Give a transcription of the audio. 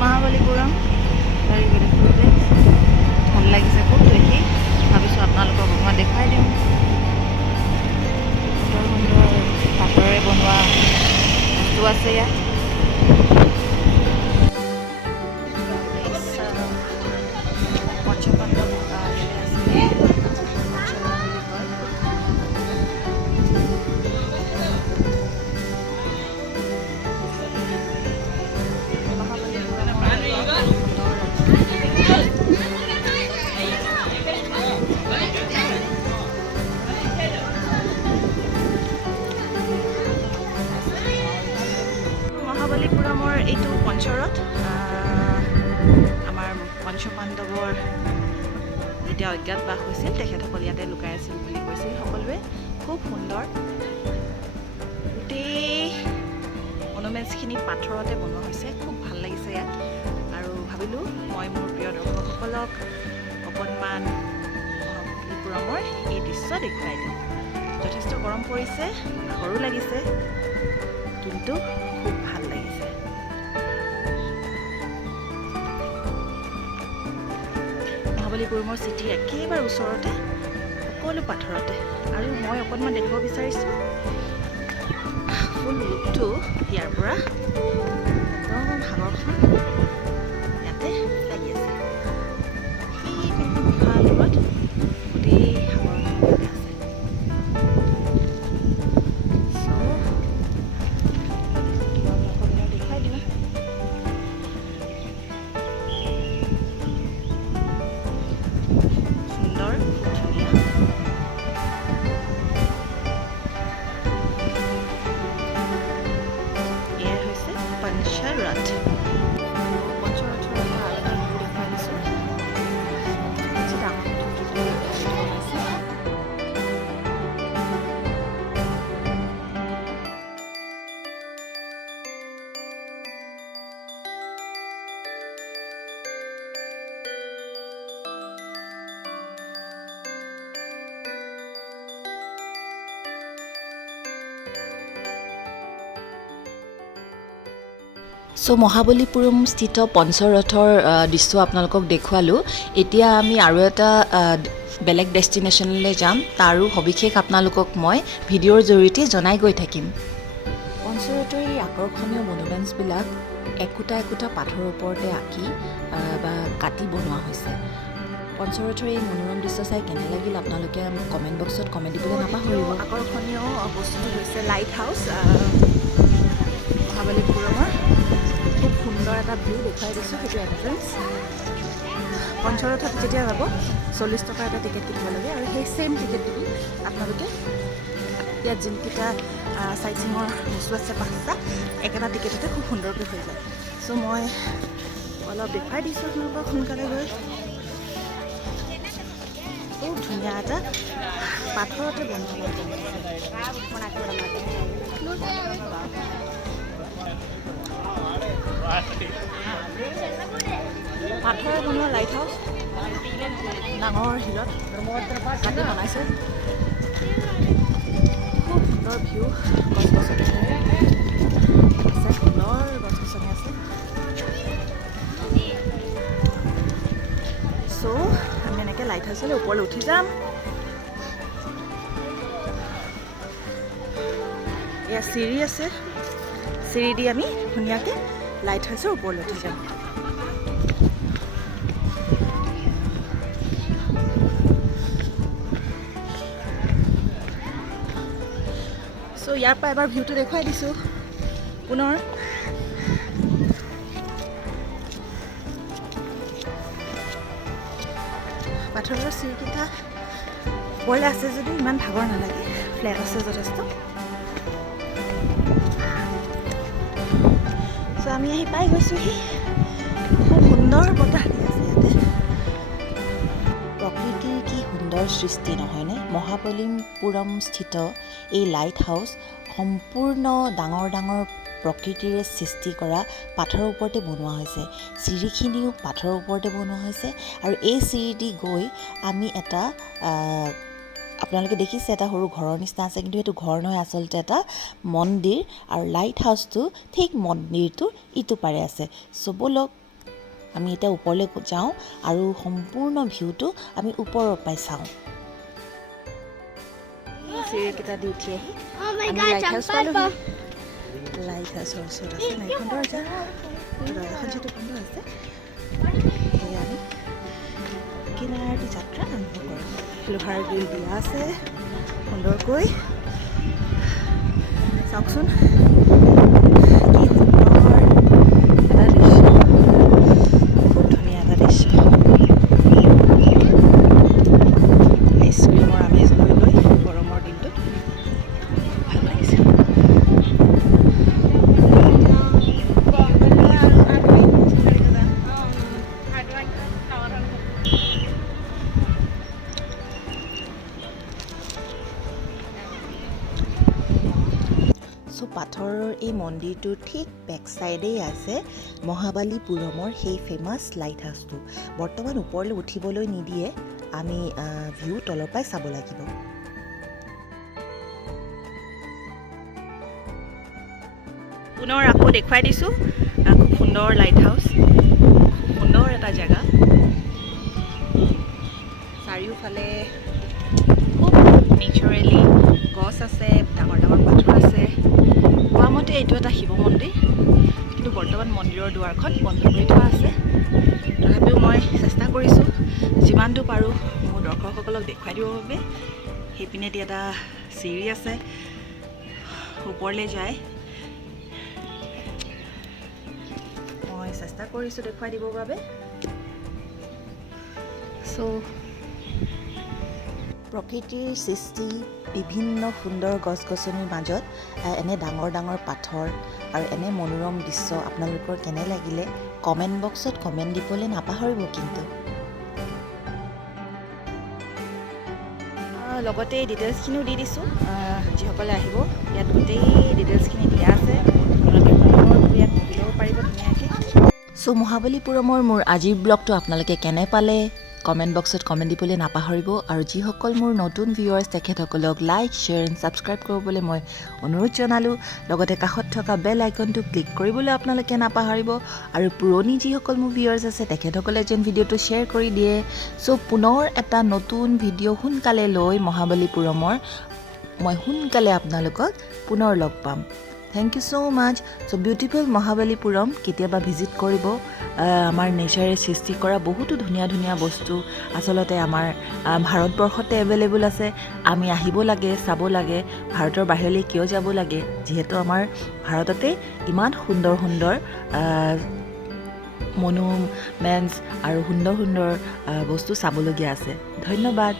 Mahabalipuram. Very beautiful place. ভাল লাগিছে খুব দেখি ভাবিছোঁ আপোনালোকক অকণমান দেখাই দিওঁ সুন্দৰ সুন্দৰ কাঠৰে বনোৱা বস্তু আছে ইয়াত মহাবলীপুৰমৰ এইটো পঞ্চৰথ আমাৰ পঞ্চপাণ্ডৱৰ যেতিয়া অজ্ঞাতবাস হৈছিল তেখেতসকল ইয়াতে লুকাই আছিল বুলি কৈছিল সকলোৱে খুব সুন্দৰ গোটেই মনুমেণ্টছখিনি পাথৰতে বনোৱা হৈছে খুব ভাল লাগিছে ইয়াত আৰু ভাবিলোঁ মই মোৰ প্ৰিয় দৰ্শকসকলক অকণমান মহাবলীপুৰমৰ এই দৃশ্য দেখুৱাই দিওঁ যথেষ্ট গৰম পৰিছে ভাগৰো লাগিছে কিন্তু খুব ভাল লাগিছে মহাবলীপুৰমৰ চিটিৰ একেবাৰে ওচৰতে সকলো পাথৰতে আৰু মই অকণমান দেখিব বিচাৰিছোঁ ফুল লুকটো ইয়াৰ পৰা একদম সাগৰখন ইয়াতে লাগি আছে বিশাল দূৰত গোটেই সাগৰখন ইয়াতে আছে দেখুৱাই দিওঁ সুন্দৰ ধুনীয়া এয়া হৈছে Pancha Rath পঞ্চৰথৰ এটা আলাদা ভিউ দেখুৱাই দিছোঁ মহাবলীপুৰম স্থিত পঞ্চৰথৰ দৃশ্য আপোনালোকক দেখুৱালোঁ এতিয়া আমি আৰু এটা বেলেগ ডেষ্টিনেশ্যনলৈ যাম তাৰো সবিশেষ আপোনালোকক মই ভিডিঅ'ৰ জৰিয়তে জনাই গৈ থাকিম পঞ্চৰথৰ এই আকৰ্ষণীয় মনুমেণ্টছবিলাক একোটা একোটা পাথৰৰ ওপৰতে আঁকি বা কাটি বনোৱা হৈছে পঞ্চৰথৰ এই মনোৰম দৃশ্য চাই কেনে লাগিল আপোনালোকে কমেণ্ট বক্সত কমেণ্ট দিবলৈ নাপাহৰিব আকৰ্ষণীয় বস্তুটো হৈছে লাইট হাউচ মহাবলীপুৰমৰ খুব সুন্দৰ এটা ভিউ দেখুৱাই দিছোঁ সেইটো এণ্ট্ৰেঞ্চ পঞ্চৰথত যেতিয়া যাব 40 টকা এটা টিকেট কিনিব লাগে আৰু সেই ছেইম টিকেটটো আপোনালোকে ইয়াত যোনকেইটা চাইটছিঙৰ বস্তু আছে 5টা একেটা টিকেটতে খুব সুন্দৰকৈ হৈ যায় মই অলপ দেখুৱাই দিছোঁ আপোনালোকক সোনকালে গৈ খুব ধুনীয়া এটা পাথৰতে বনোৱা পাথৰে বনোৱা লাইট হাউচ ডাঙৰ হিলত কাটি বনাইছে খুব সুন্দৰ ভিউ গছ গছনি আছে ফুলৰ গছ গছনি আছে আমি এনেকৈ লাইট হাউচলৈ ওপৰলৈ উঠি যাম এয়া চিৰি আছে চিৰি দি আমি ধুনীয়াকৈ লাইট হাউচৰ ওপৰলৈ উঠি যাম ইয়াৰ পৰা এবাৰ ভিউটো দেখুৱাই দিছোঁ পুনৰ পাথৰৰ চিৰিকেইটা ওপৰলৈ আছে যদিও ইমান ভাগৰ নালাগে ফ্লেট আছে যথেষ্ট আমি আহি পাই গৈছোঁহি খুব সুন্দৰ বতাহ দি আছে ইয়াতে প্ৰকৃতিৰ কি সুন্দৰ সৃষ্টি নহয়নে মহাবলীপুৰম স্থিত এই লাইট হাউচ সম্পূৰ্ণ ডাঙৰ ডাঙৰ প্ৰকৃতিৰে সৃষ্টি কৰা পাথৰৰ ওপৰতে বনোৱা হৈছে চিৰিখিনিও পাথৰৰ ওপৰতে বনোৱা হৈছে আৰু এই চিৰি দি গৈ আমি এটা আপোনালোকে দেখিছে এটা সৰু ঘৰৰ নিচিনা আছে কিন্তু এইটো ঘৰ নহয় আচলতে এটা মন্দিৰ আৰু লাইট হাউচটো ঠিক মন্দিৰটো ইটো পাৰে আছে ব'লক আমি এতিয়া ওপৰলৈ যাওঁ আৰু সম্পূৰ্ণ ভিউটো আমি ওপৰৰ পৰাই চাওঁ। চিৰিকেইটা দি উঠি আহি আমি লাইট হাউচ পালোহি। লাইট হাউচৰ ওচৰত আছে নাইখন দৰ্জা, দৰ্জাখন যিহেতু বন্ধ আছে সেয়ে আমি কিনাৰটি যাত্ৰা আৰম্ভ কৰোঁ। লোহাৰ গ্ৰিল দিয়া আছে সুন্দৰকৈ, চাওকচোন কি সুন্দৰ এটা দৃশ্য, খুব ধুনীয়া এটা দৃশ্য। আইচক্ৰীমৰ আমেজ লৈ লৈ গৰমৰ দিনটোত ভাল লাগিছে। পাথৰৰ এই মন্দিৰটোৰ ঠিক বেক চাইডেই আছে মহাবালীপুৰমৰ সেই ফেমাছ লাইট হাউচটো। বৰ্তমান ওপৰলৈ উঠিবলৈ নিদিয়ে, আমি ভিউ তলৰ পৰাই চাব লাগিব। পুনৰ আকৌ দেখুৱাই দিছোঁ, খুব সুন্দৰ লাইট হাউচ, খুব সুন্দৰ এটা জেগা। চাৰিওফালে খুব নেচাৰেলি গছ আছে, ডাঙৰ ডাঙৰ পাথৰ আছে। কোৱা মতে এইটো এটা শিৱ মন্দিৰ, কিন্তু বৰ্তমান মন্দিৰৰ দুৱাৰখন বন্ধ কৰি থোৱা আছে। তথাপিও মই চেষ্টা কৰিছোঁ যিমানটো পাৰোঁ মোৰ দৰ্শকসকলক দেখুৱাই দিবৰ বাবে। সেইপিনেদি এটা চিৰি আছে ওপৰলৈ যায়, মই চেষ্টা কৰিছোঁ দেখুৱাই দিবৰ বাবে। প্ৰকৃতিৰ সৃষ্টি বিভিন্ন সুন্দৰ গছ গছনিৰ মাজত এনে ডাঙৰ ডাঙৰ পাথৰ আৰু এনে মনোৰম দৃশ্য আপোনালোকৰ কেনে লাগিলে কমেণ্ট বক্সত কমেণ্ট দিবলৈ নাপাহৰিব। কিন্তু লগতে ডিটেইলছখিনিও দি দিছোঁ, যিসকলে আহিব ইয়াত গোটেই ডিটেইলছখিনি দিয়া আছে, আপোনালোকে ইয়াত পঢ়িব পাৰিব ধুনীয়াকৈ। মহাবালীপুৰমৰ মোৰ আজিৰ ব্লগটো আপোনালোকে কেনে পালে কমেণ্ট বক্সত কমেণ্ট দিবলৈ নাপাহৰিব। আৰু যিসকল মোৰ নতুন ভিউৱাৰ্ছ তেখেতসকলক লাইক, শ্বেয়াৰ এণ্ড ছাবস্ক্ৰাইব কৰিবলৈ মই অনুৰোধ জনালোঁ। লগতে কাষত থকা বেল আইকনটো ক্লিক কৰিবলৈ আপোনালোকে নাপাহৰিব। আৰু পুৰণি যিসকল মোৰ ভিউৱাৰ্ছ আছে তেখেতসকলে যেন ভিডিঅ'টো শ্বেয়াৰ কৰি দিয়ে। পুনৰ এটা নতুন ভিডিঅ' সোনকালে লৈ মহাবালীপুৰমৰ মই সোনকালে আপোনালোকক পুনৰ লগ পাম। Thank you so' much. Beautiful Mahabalipuram কেতিয়াবা ভিজিট কৰিব। আমাৰ নেচাৰে সৃষ্টি কৰা বহুতো ধুনীয়া ধুনীয়া বস্তু আচলতে আমাৰ ভাৰতবৰ্ষতে এভেইলেবল আছে। আমি আহিব লাগে, চাব লাগে। ভাৰতৰ বাহিৰলৈ কিয় যাব লাগে, যিহেতু আমাৰ ভাৰততে ইমান সুন্দৰ সুন্দৰ মনুমেণ্টছ আৰু সুন্দৰ সুন্দৰ বস্তু চাবলগীয়া আছে। ধন্যবাদ।